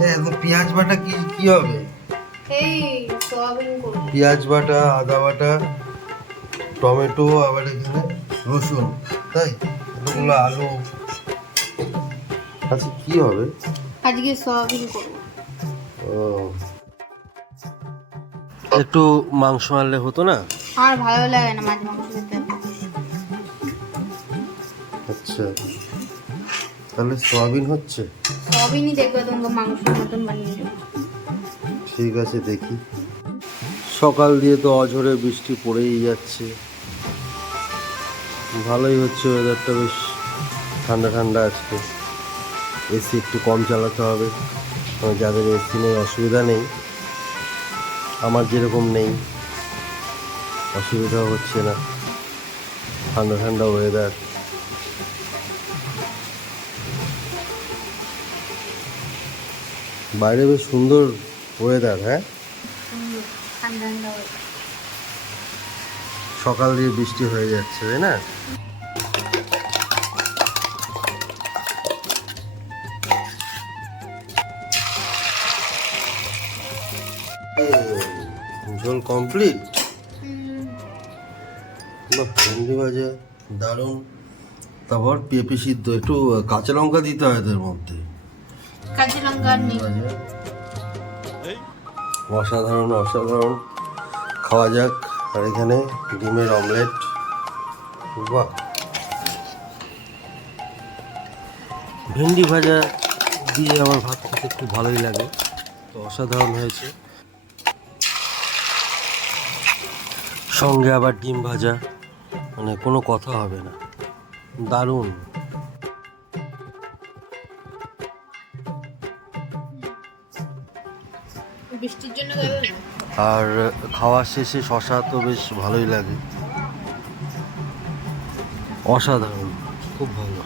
পেঁয়াজ বাটা কি কি হবে? এই সোয়াবিন করব। পেঁয়াজ বাটা আদা বাটা টমেটো আবার এখানে রসুন তাই? এতগুলো আলু। আচ্ছা কি হবে? আজকে সোয়াবিন করব। ও। একটু মাংস আনলে হতো না? আর ভালো লাগে না মাছ মাংস খেতে। আচ্ছা। তাহলে সয়াবিন হচ্ছে? সোয়াবিনই দেখবে তোমাকে মাংস মতন বানিয়ে দেবো। ঠিক আছে দেখি। সকাল দিয়ে তো অঝরে বৃষ্টি পড়েই যাচ্ছে। ভালোই হচ্ছে ওয়েদারটা বেশ ঠান্ডা ঠান্ডা আজকে। এসি একটু কম চালাতে হবে। যাদের এসি নেই অসুবিধা নেই। আমার যেরকম নেই অসুবিধা হচ্ছে না। ঠান্ডা ঠান্ডা ওয়েদার বাইরে বেশ সুন্দর ওয়েদার হ্যাঁ। সকাল দিয়ে বৃষ্টি হয়ে যাচ্ছে তাই না? ঝোল কমপ্লিট ভেন্ডি ভাজা দারুণ। তারপর পেঁপে সিদ্ধ একটু কাঁচা লঙ্কা দিতে হয় এদের মধ্যে। অসাধারণ অসাধারণ। খাওয়া যাক, আর এখানে ডিমের অমলেট। বাহ। ভেন্ডি ভাজা দিয়ে আমার ভাত খেতে খুব ভালোই লাগে। তো অসাধারণ হয়েছে। সঙ্গে আবার ডিম ভাজা। মানে কোনো কথা হবে না। দারুণ। বৃষ্টির জন্য আর খাওয়া শেষে শশা তো বেশ ভালোই লাগে। অসাধারণ খুব ভালো।